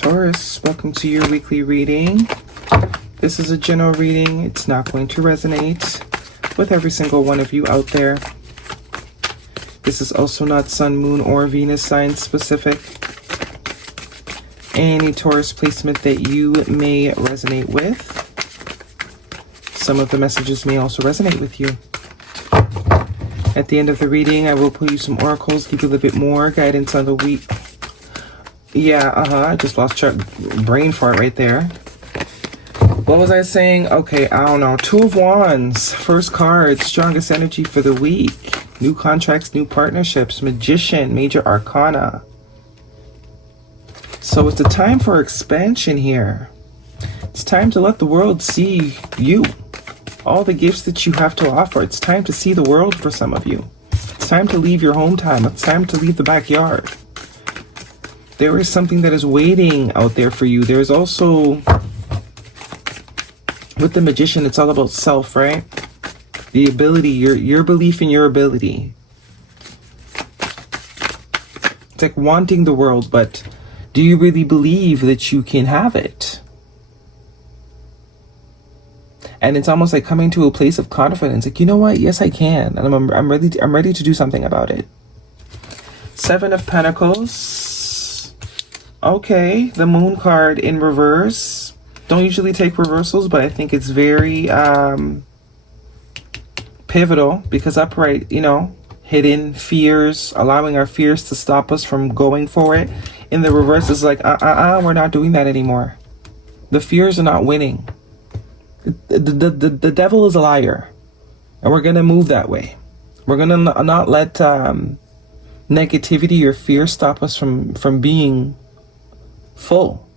Taurus, welcome to your weekly reading. This is a general reading. It's not going to resonate with every single one of you out there. This is also not Sun, Moon, or Venus sign specific. Any Taurus placement that you may resonate with. Some of the messages may also resonate with you. At the end of the reading, I will pull you some oracles, give you a little bit more guidance on the week. I just lost brain fart right there. What was I saying? Okay, I don't know. Two of Wands, first card, strongest energy for the week. New contracts, new partnerships, Magician, major arcana. So it's the time for expansion here. It's time to let the world see you. All the gifts that you have to offer. It's time to see the world for some of you. It's time to leave your hometown. It's time to leave the backyard. There is something that is waiting out there for you. There's also, with the Magician, it's all about self, right? The ability, your belief in your ability. It's like wanting the world, but do you really believe that you can have it? And it's almost like coming to a place of confidence. Like, you know what? Yes, I can. And I'm ready to do something about it. Seven of Pentacles. Okay, the Moon card in reverse. Don't usually take reversals, but I think it's very pivotal because upright, hidden fears, allowing our fears to stop us from going for it. In the reverse is like, we're not doing that anymore. The fears are not winning. The devil is a liar, and we're gonna move that way. We're gonna not let negativity or fear stop us from being full.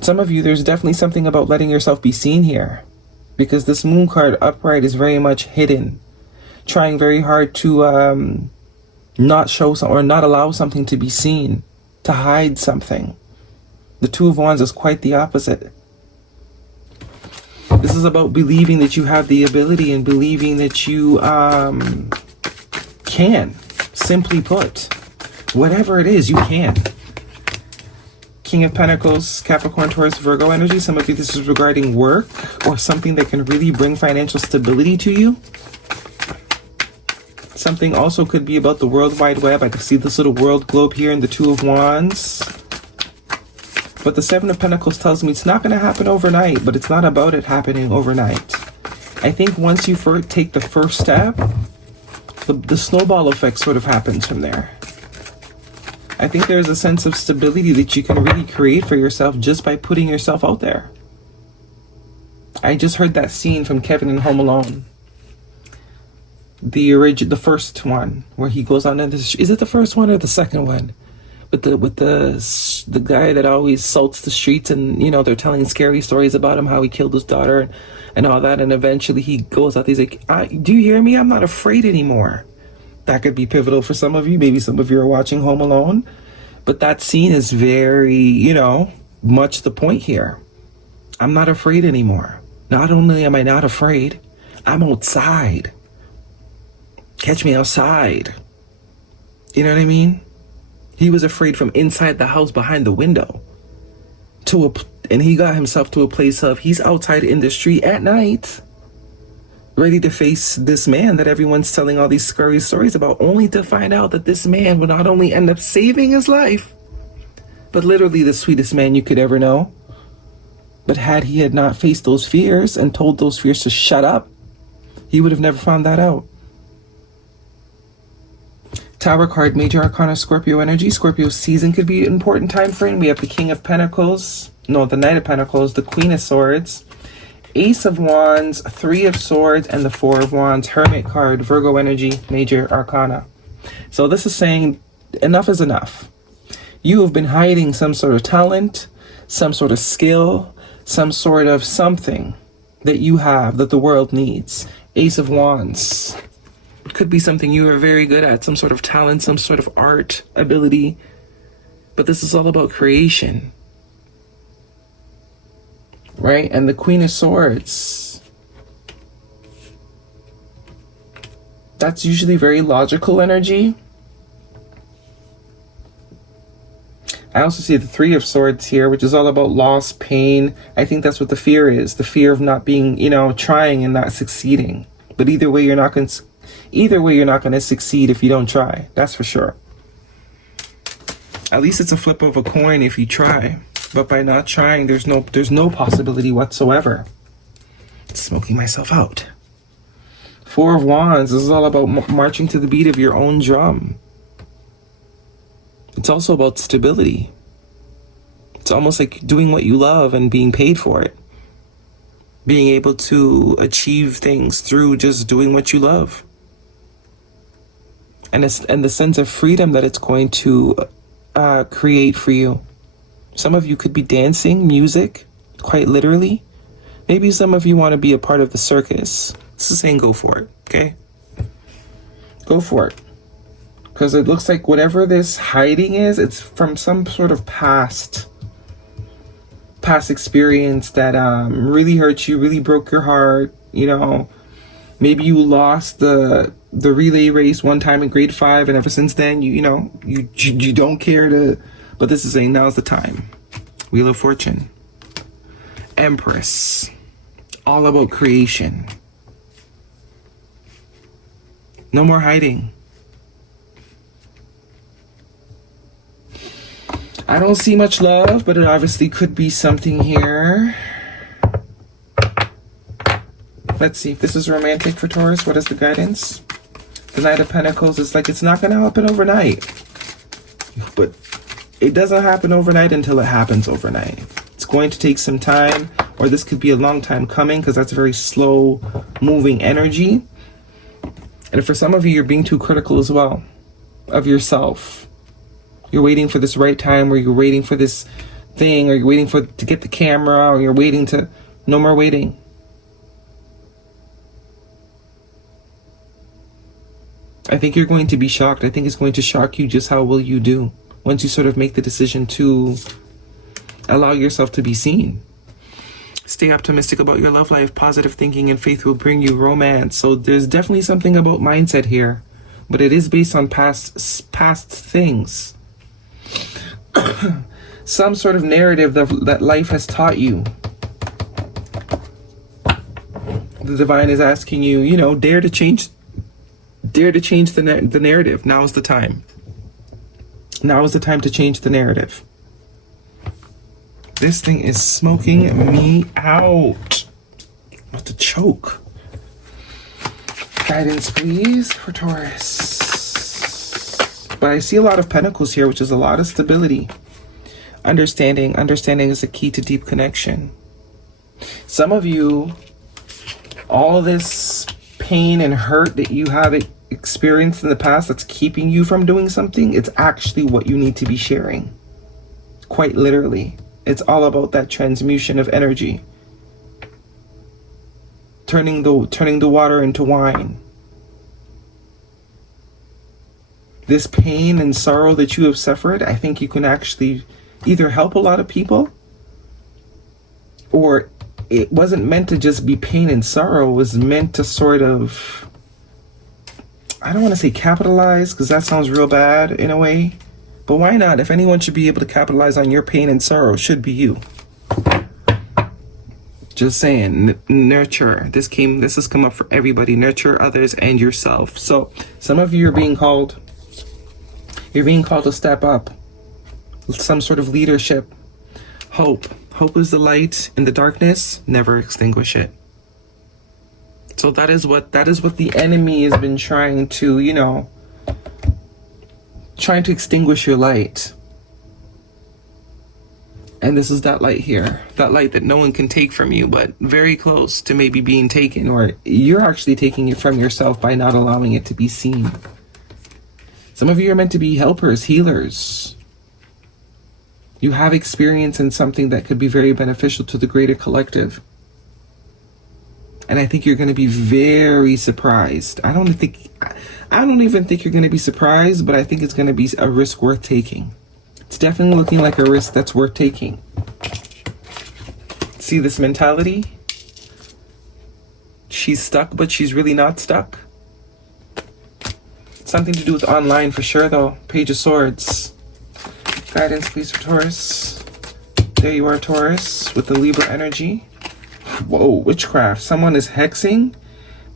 Some of you, there's definitely something about letting yourself be seen here, because this Moon card upright is very much hidden, trying very hard to not show or not allow something to be seen, to hide something. The Two of Wands is quite the opposite. This is about believing that you have the ability and believing that you can. Simply put, whatever it is, you can. King of Pentacles, Capricorn, Taurus, Virgo energy. Some of you, this is regarding work or something that can really bring financial stability to you. Something also could be about the World Wide Web. I can see this little world globe here in the Two of Wands. But the Seven of Pentacles tells me it's not going to happen overnight, but it's not about it happening overnight. I think once you take the first step, the snowball effect sort of happens from there. I think there's a sense of stability that you can really create for yourself just by putting yourself out there. I just heard that scene from Kevin in Home Alone. The first one, where he goes on into is it the first one or the second one? With the guy that always salts the streets, and they're telling scary stories about him, how he killed his daughter and all that, and eventually he goes out, he's like, do you hear me? I'm not afraid anymore. That could be pivotal for some of you. Maybe some of you are watching Home Alone, but that scene is very, much the point here. I'm not afraid anymore. Not only am I not afraid, I'm outside. Catch me outside. You know what I mean? He was afraid from inside the house behind the window and he got himself to a place of he's outside in the street at night, ready to face this man that everyone's telling all these scary stories about, only to find out that this man would not only end up saving his life, but literally the sweetest man you could ever know. But had he not faced those fears and told those fears to shut up, he would have never found that out. Tower card, major arcana, Scorpio energy. Scorpio season could be an important time frame. We have the King of Pentacles, the Knight of Pentacles, the Queen of Swords, Ace of Wands, Three of Swords, and the Four of Wands. Hermit card, Virgo energy, major arcana. So this is saying enough is enough. You have been hiding some sort of talent, some sort of skill, some sort of something that you have that the world needs. Ace of Wands. It could be something you are very good at, some sort of talent, some sort of art ability. But this is all about creation. Right? And the Queen of Swords. That's usually very logical energy. I also see the Three of Swords here, which is all about loss, pain. I think that's what the fear is. The fear of not being, trying and not succeeding. But either way, you're not going to succeed if you don't try. That's for sure. At least it's a flip of a coin if you try. But by not trying, there's no possibility whatsoever. Smoking myself out. Four of Wands. This is all about marching to the beat of your own drum. It's also about stability. It's almost like doing what you love and being paid for it. Being able to achieve things through just doing what you love. And the sense of freedom that it's going to create for you. Some of you could be dancing, music, quite literally. Maybe some of you want to be a part of the circus. This is saying go for it, okay? Go for it. Because it looks like whatever this hiding is, it's from some sort of past experience that really hurt you, really broke your heart. Maybe you lost the relay race one time in grade 5, and ever since then, you don't care to. But this is saying now's the time. Wheel of Fortune, Empress, all about creation. No more hiding. I don't see much love, but it obviously could be something here. Let's see if this is romantic for Taurus. What is the guidance? The Knight of Pentacles is like, it's not going to happen overnight. But it doesn't happen overnight until it happens overnight. It's going to take some time, or this could be a long time coming, because that's a very slow moving energy. And for some of you, you're being too critical as well of yourself. You're waiting for this right time, or you're waiting for this thing, or you're waiting to get the camera, or you're waiting to... No more waiting. I think you're going to be shocked. I think it's going to shock you just how well you do once you sort of make the decision to allow yourself to be seen. Stay optimistic about your love life. Positive thinking and faith will bring you romance. So there's definitely something about mindset here, but it is based on past things. Some sort of narrative that life has taught you. The divine is asking you, dare to change the narrative. Now is the time. Now is the time to change the narrative. This thing is smoking me out. I'm about to choke. Guidance, please, for Taurus. But I see a lot of pentacles here, which is a lot of stability. Understanding is the key to deep connection. Some of you, all this pain and hurt that you have experienced in the past that's keeping you from doing something, it's actually what you need to be sharing. Quite literally. It's all about that transmutation of energy. Turning the water into wine. This pain and sorrow that you have suffered, I think you can actually either help a lot of people, or it wasn't meant to just be pain and sorrow. It was meant to sort of, I don't want to say capitalize, because that sounds real bad in a way. But why not? If anyone should be able to capitalize on your pain and sorrow, it should be you. Just saying, nurture. This has come up for everybody. Nurture others and yourself. So some of you are being called. You're being called to step up. Some sort of leadership. Hope. Hope is the light in the darkness. Never extinguish it. So that is what the enemy has been trying to, trying to extinguish your light. And this is that light here. That light that no one can take from you, but very close to maybe being taken, or you're actually taking it from yourself by not allowing it to be seen. Some of you are meant to be helpers, healers. You have experience in something that could be very beneficial to the greater collective. And I think you're going to be very surprised. I don't even think you're going to be surprised, but I think it's going to be a risk worth taking. It's definitely looking like a risk that's worth taking. See this mentality? She's stuck, but she's really not stuck. Something to do with online for sure, though. Page of Swords. Guidance, please, for Taurus. There you are, Taurus, with the Libra energy. Whoa, witchcraft. Someone is hexing.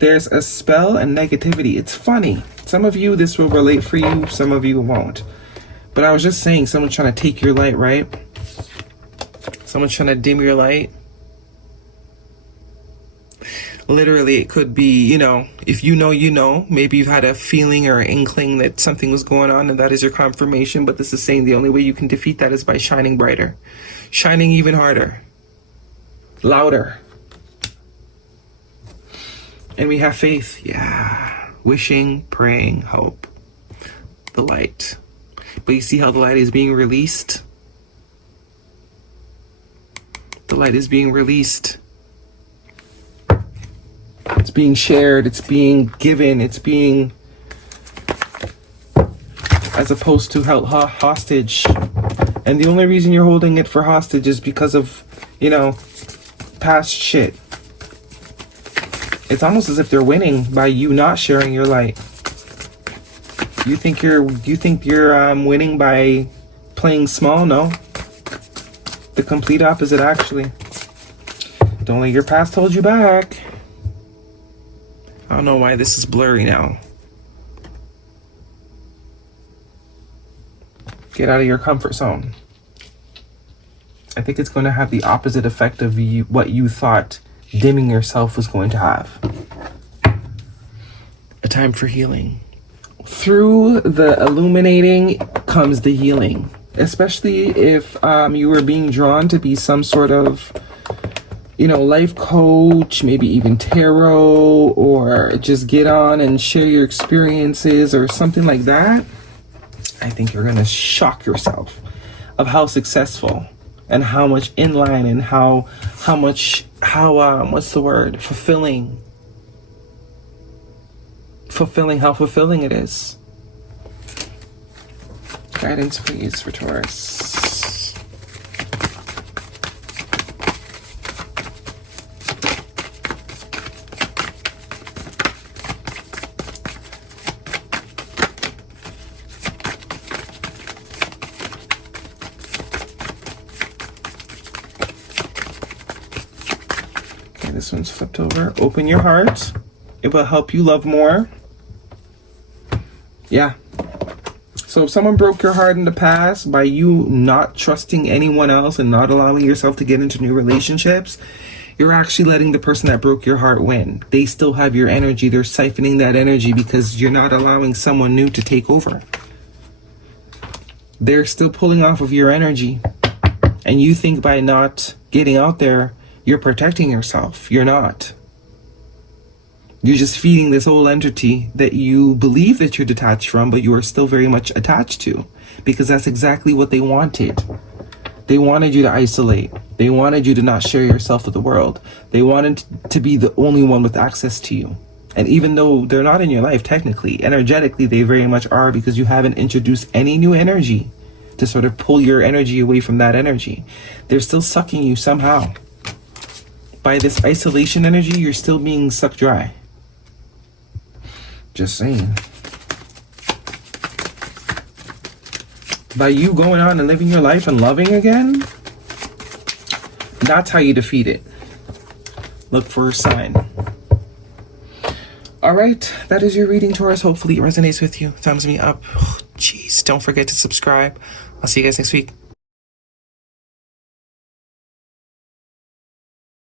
There's a spell and negativity. It's funny. Some of you, this will relate for you. Some of you won't. But I was just saying, someone's trying to take your light, right? Someone's trying to dim your light. Literally, it could be, you know, if you know, you know. Maybe you've had a feeling or an inkling that something was going on, and that is your confirmation. But this is saying the only way you can defeat that is by shining brighter. Shining even harder. Louder. And we have faith. Yeah. Wishing, praying, hope. The light. But you see how the light is being released? The light is being released. It's being shared. It's being given. It's being, as opposed to held hostage. And the only reason you're holding it for hostage is because of, you know, past shit. It's almost as if they're winning by you not sharing your light. You think you're winning by playing small? No. The complete opposite, actually. Don't let your past hold you back. I don't know why this is blurry now. Get out of your comfort zone. I think it's going to have the opposite effect of what you thought dimming yourself was going to have. A time for healing. Through the illuminating comes the healing. Especially if you were being drawn to be some sort of, you know, life coach, maybe even tarot, or just get on and share your experiences or something like that. I think you're going to shock yourself of how successful and how much in line and how fulfilling how fulfilling it is. Guidance, please, for Taurus. Okay, this one's flipped over. Open your heart. It will help you love more. Yeah. So if someone broke your heart in the past by you not trusting anyone else and not allowing yourself to get into new relationships, you're actually letting the person that broke your heart win. They still have your energy. They're siphoning that energy because you're not allowing someone new to take over. They're still pulling off of your energy. And you think by not getting out there, you're protecting yourself. You're not. You're just feeding this old entity that you believe that you're detached from, but you are still very much attached to, because that's exactly what they wanted. They wanted you to isolate. They wanted you to not share yourself with the world. They wanted to be the only one with access to you. And even though they're not in your life, technically, energetically, they very much are, because you haven't introduced any new energy to sort of pull your energy away from that energy. They're still sucking you somehow. By this isolation energy, you're still being sucked dry. Just saying. By you going on and living your life and loving again, that's how you defeat it. Look for a sign. All right, that is your reading, Taurus. Hopefully it resonates with you. Thumbs me up. Jeez, don't forget to subscribe. I'll see you guys next week.